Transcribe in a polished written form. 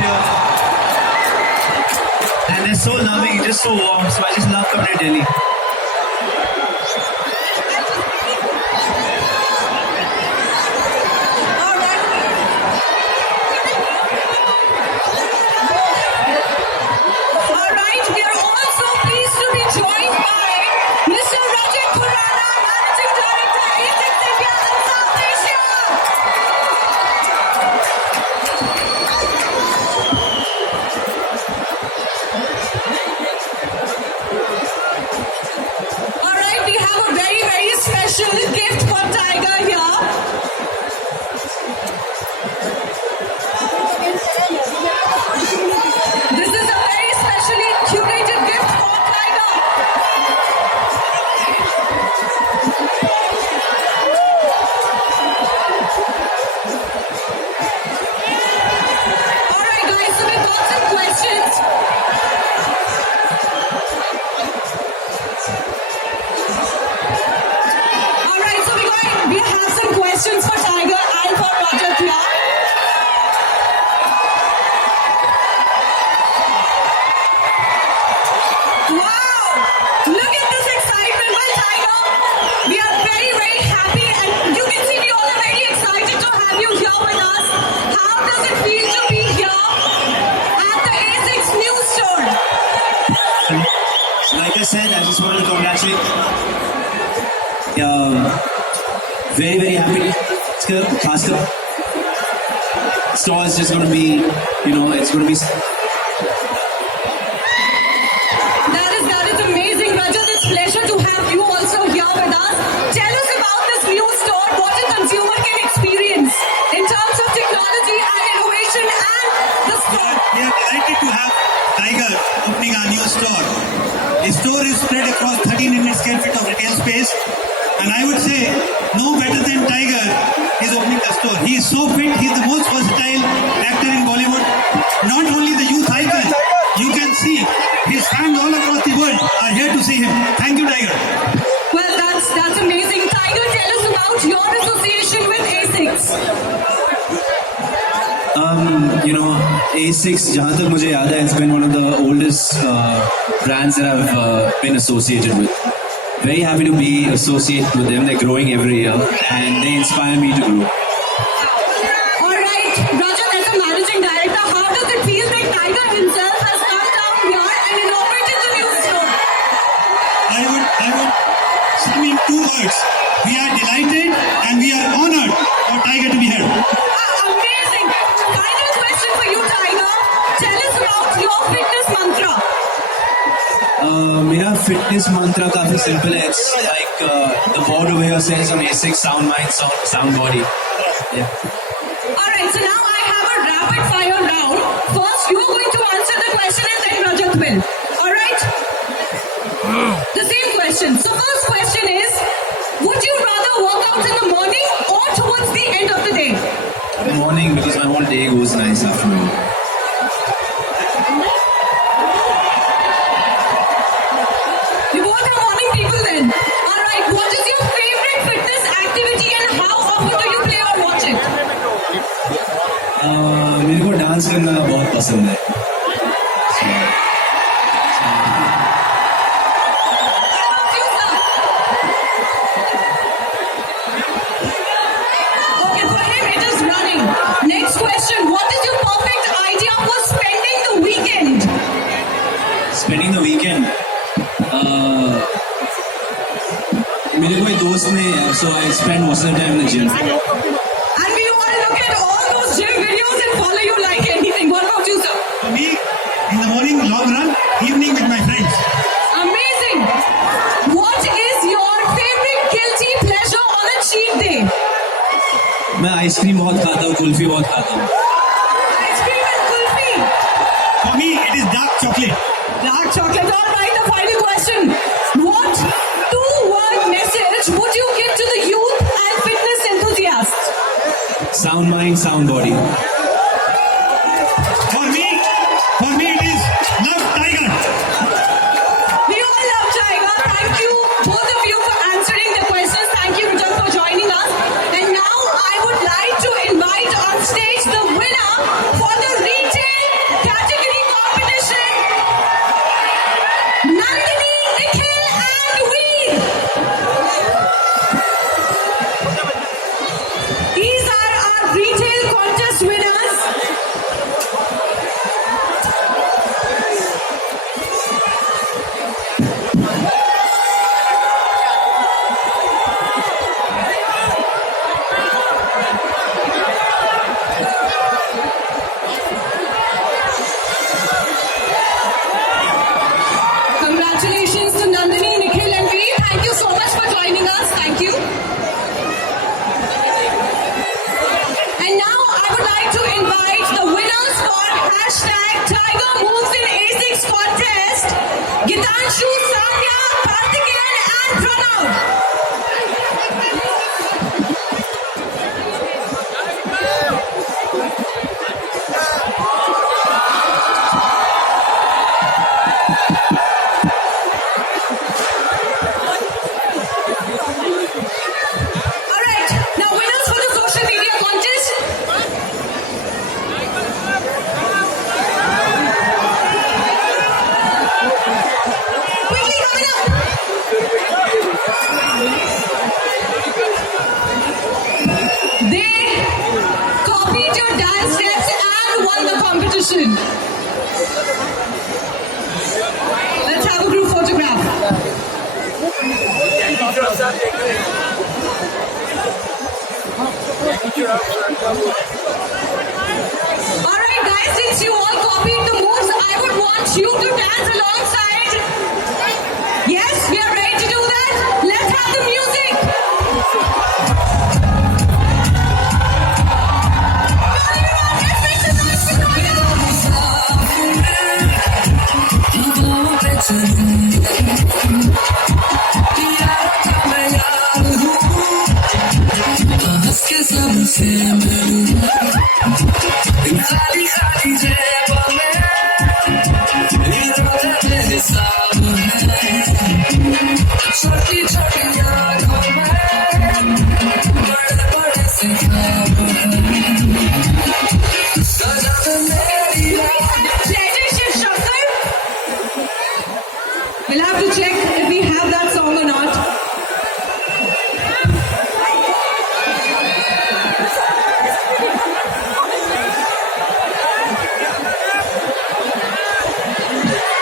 here. And they're so loving, just so warm. So I just love coming to Delhi. Questions for Tiger and for Roger Thia. Wow! Look at this excitement by Tiger. We are very, very happy, and you can see we all are very excited to have you here with us. How does it feel to be here at the aisics new store? Like I said, I just wanted to congratulate. Very, very happy. Faster. Store is just going to be, it's going to be. That is amazing, Rajat. It's a pleasure to have you also here with us. Tell us about this new store, what a consumer can experience in terms of technology and innovation and the store. We are delighted to have Tiger opening our new store. The store is spread across 1,300 square feet of retail space. And I would say, no better than Tiger is opening the store. He is so fit, he is the most versatile actor in Bollywood. Not only the youth icon, you can see his fans all across the world are here to see him. Thank you, Tiger. Well, that's amazing. Tiger, tell us about your association with aisics. aisics, jahan tak mujhe yaad hai, it's been one of the oldest brands that I've been associated with. Very happy to be associated with them. They're growing every year and they inspire me to grow. Alright, Raja, as a managing director, how does it feel that Tiger himself has come down here and inaugurated the new store? I would sum in 2 words. We are delighted and we are honored for Tiger to be here. Amazing. Final question for you, Tiger. Tell us about your fitness mantra. मेरा fitness मंत्र काफी simple है. It's like the board over here says on aisics, sound mind, sound body. Yeah. Alright, so now I have a rapid fire round. First, you are going to answer the question and then Rajat will. Alright? The same question. So first question is, would you rather work out in the morning or towards the end of the day? Morning, because my whole day goes nice afternoon. मेरे को dance करना बहुत पसंद है. Okay, for him it is running. Next question, what is your perfect idea for spending the weekend? Spending the weekend? मेरे कोई दोस्त नहीं है, so I spend most of the time in the gym. And we all look at all those gym videos and follow you like anything. What about you, sir? For me, in the morning, long run, evening with my friends. Amazing. What is your favorite guilty pleasure on a cheat day? मैं ice cream बहुत खाता हूँ, कुल्फी बहुत खाता हूँ. Ice cream and kulfi. For me, it is dark chocolate. Dark chocolate. All right, the final question. What 2-word message would you give to the youth and fitness enthusiasts? Sound mind, sound body. For me, it is love Tiger. We all love Tiger. Thank you, both of you, for answering the questions. Thank you, Rajat, for joining us. And now I would like to invite on stage the winner for the Retail in the competition. Let's have a group photograph. Alright guys, since you all copied the moves, I would want you to dance alongside. Yes, we are ready to do that. Let's have the music. Let's make some noise for Tiger.